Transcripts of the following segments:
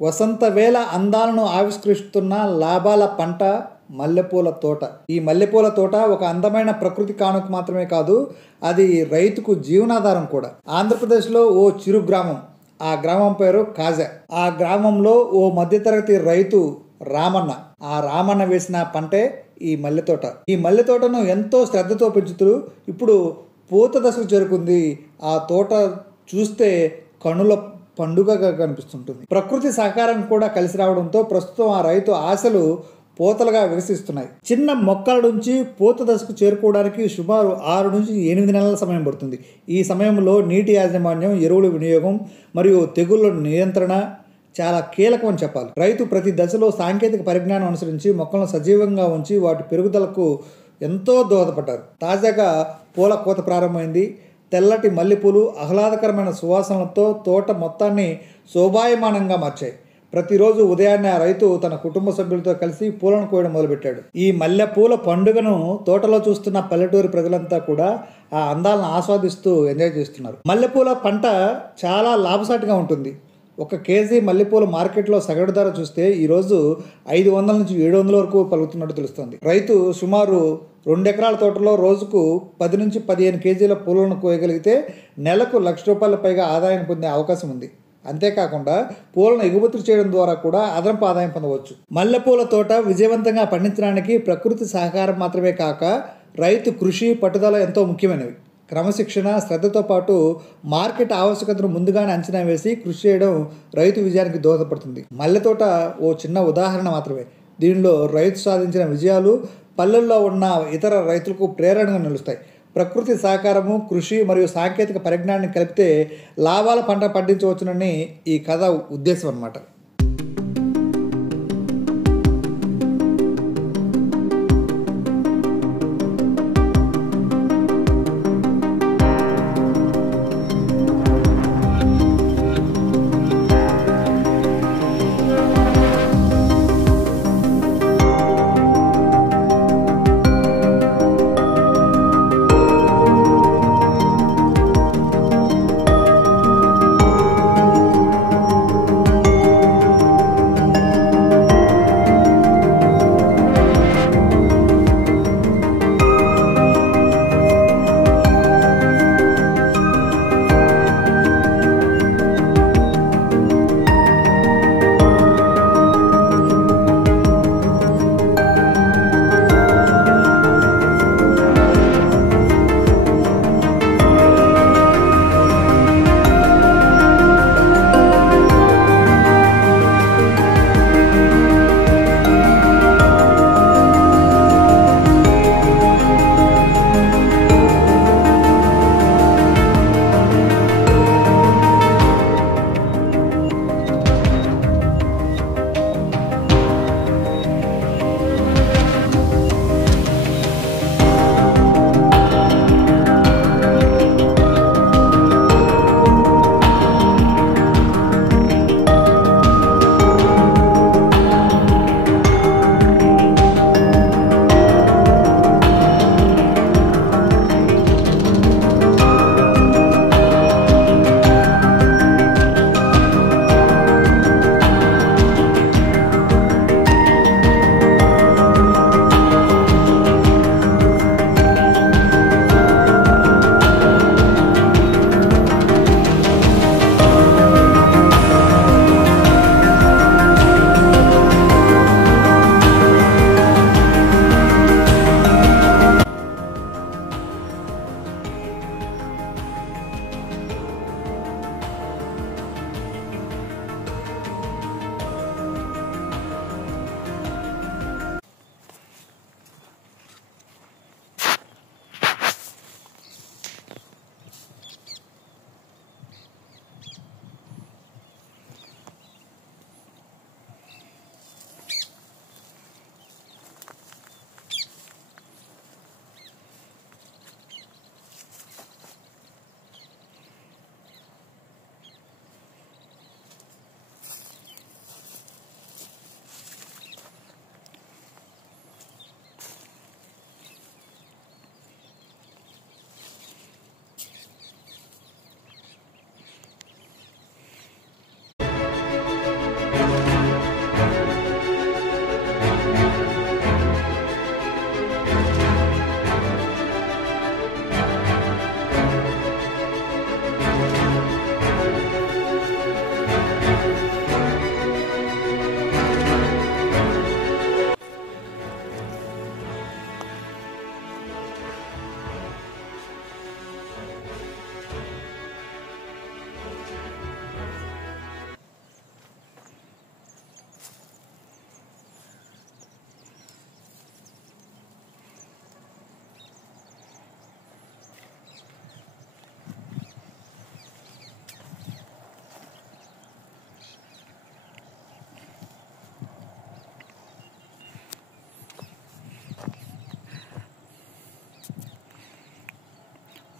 వసంత వేళ అందాలను ఆవిష్కరిస్తున్న లాభాల పంట మల్లెపూల తోట. ఈ మల్లెపూల తోట ఒక అందమైన ప్రకృతి కానుక మాత్రమే కాదు, అది రైతుకు జీవనాధారం కూడా. ఆంధ్రప్రదేశ్లో ఓ చిరు గ్రామం, ఆ గ్రామం పేరు కాజా. ఆ గ్రామంలో ఓ మధ్యతరగతి రైతు రామన్న. ఆ రామన్న వేసిన పంటే ఈ మల్లె తోట. ఈ మల్లె తోటను ఎంతో శ్రద్ధతో పెంచుతూ ఇప్పుడు పూత దశకు చేరుకుంది. ఆ తోట చూస్తే కనుల పండుగగా కనిపిస్తుంటుంది. ప్రకృతి సహకారం కూడా కలిసి రావడంతో ప్రస్తుతం ఆ రైతు ఆశలు పూతలుగా వికసిస్తున్నాయి. చిన్న మొక్కల నుంచి పూత దశకు చేరుకోవడానికి సుమారు 6 నుంచి 8 నెలల సమయం పడుతుంది. ఈ సమయంలో నీటి యాజమాన్యం, ఎరువుల వినియోగం మరియు తెగుళ్ళ నియంత్రణ చాలా కీలకం అని చెప్పాలి. రైతు ప్రతి దశలో సాంకేతిక పరిజ్ఞానం అనుసరించి మొక్కలను సజీవంగా ఉంచి వాటి పెరుగుదలకు ఎంతో దోహదపడ్డారు. తాజాగా పూల కోత ప్రారంభమైంది. తెల్లటి మల్లెపూలు ఆహ్లాదకరమైన సువాసనలతో తోట మొత్తాన్ని శోభాయమానంగా మార్చాయి. ప్రతిరోజు ఉదయాన్నే ఆ రైతు తన కుటుంబ సభ్యులతో కలిసి పూలను కోయడం మొదలుపెట్టాడు. ఈ మల్లెపూల పండుగను తోటలో చూస్తున్న పల్లెటూరు ప్రజలంతా కూడా ఆ అందాలను ఆస్వాదిస్తూ ఎంజాయ్ చేస్తున్నారు. మల్లెపూల పంట చాలా లాభసాటిగా ఉంటుంది. 1 కేజీ మల్లెపూల మార్కెట్లో సగటు ధర చూస్తే ఈరోజు 500 నుంచి 700 వరకు పలుకుతున్నట్టు తెలుస్తుంది. రైతు సుమారు 2 ఎకరాల తోటలో రోజుకు 10 నుంచి 15 కేజీల పూలను కోయగలిగితే నెలకు ₹1,00,000 పైగా ఆదాయం పొందే అవకాశం ఉంది. అంతేకాకుండా పూలను ఎగుమతి చేయడం ద్వారా కూడా అదనపు ఆదాయం పొందవచ్చు. మల్లెపూల తోట విజయవంతంగా పండించడానికి ప్రకృతి సహకారం మాత్రమే కాక రైతు కృషి, పట్టుదల ఎంతో ముఖ్యమైనవి. క్రమశిక్షణ, శ్రద్ధతో పాటు మార్కెట్ ఆవశ్యకతను ముందుగానే అంచనా వేసి కృషి చేయడం రైతు విజయానికి దోహదపడుతుంది. మల్లె తోట ఓ చిన్న ఉదాహరణ మాత్రమే. దీనిలో రైతు సాధించిన విజయాలు పల్లెల్లో ఉన్న ఇతర రైతులకు ప్రేరణగా నిలుస్తాయి. ప్రకృతి సహకారము, కృషి మరియు సాంకేతిక పరిజ్ఞానాన్ని కలిపితే లాభాల పంట పండించవచ్చునని ఈ కథ ఉద్దేశం అన్నమాట.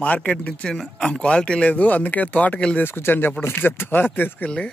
మార్కెట్ నుంచి క్వాలిటీ లేదు, అందుకే తోటకి వెళ్ళి తీసుకొచ్చాను చెప్తా తీసుకెళ్ళి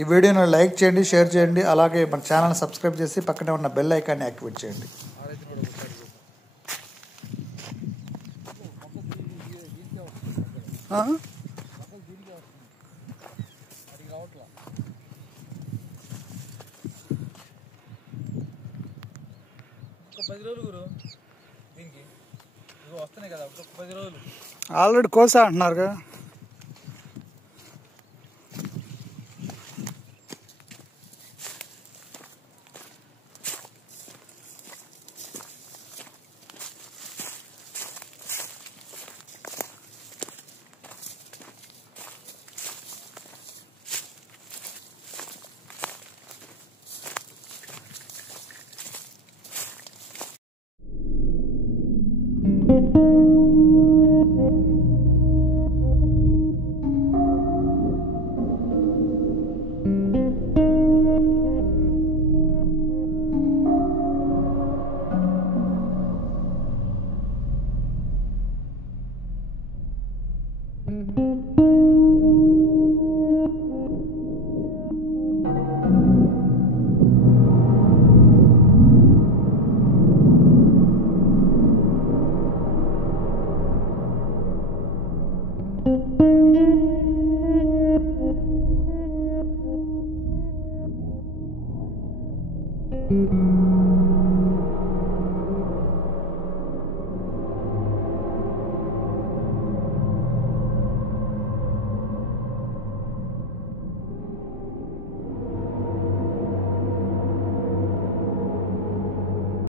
ఈ వీడియోను లైక్ చేయండి, షేర్ చేయండి, అలాగే మన ఛానల్ సబ్స్క్రైబ్ చేసి పక్కనే ఉన్న బెల్ ఐకాన్ని యాక్టివేట్ చేయండి. ఆల్రెడీ కోసా అంటున్నారు కదా.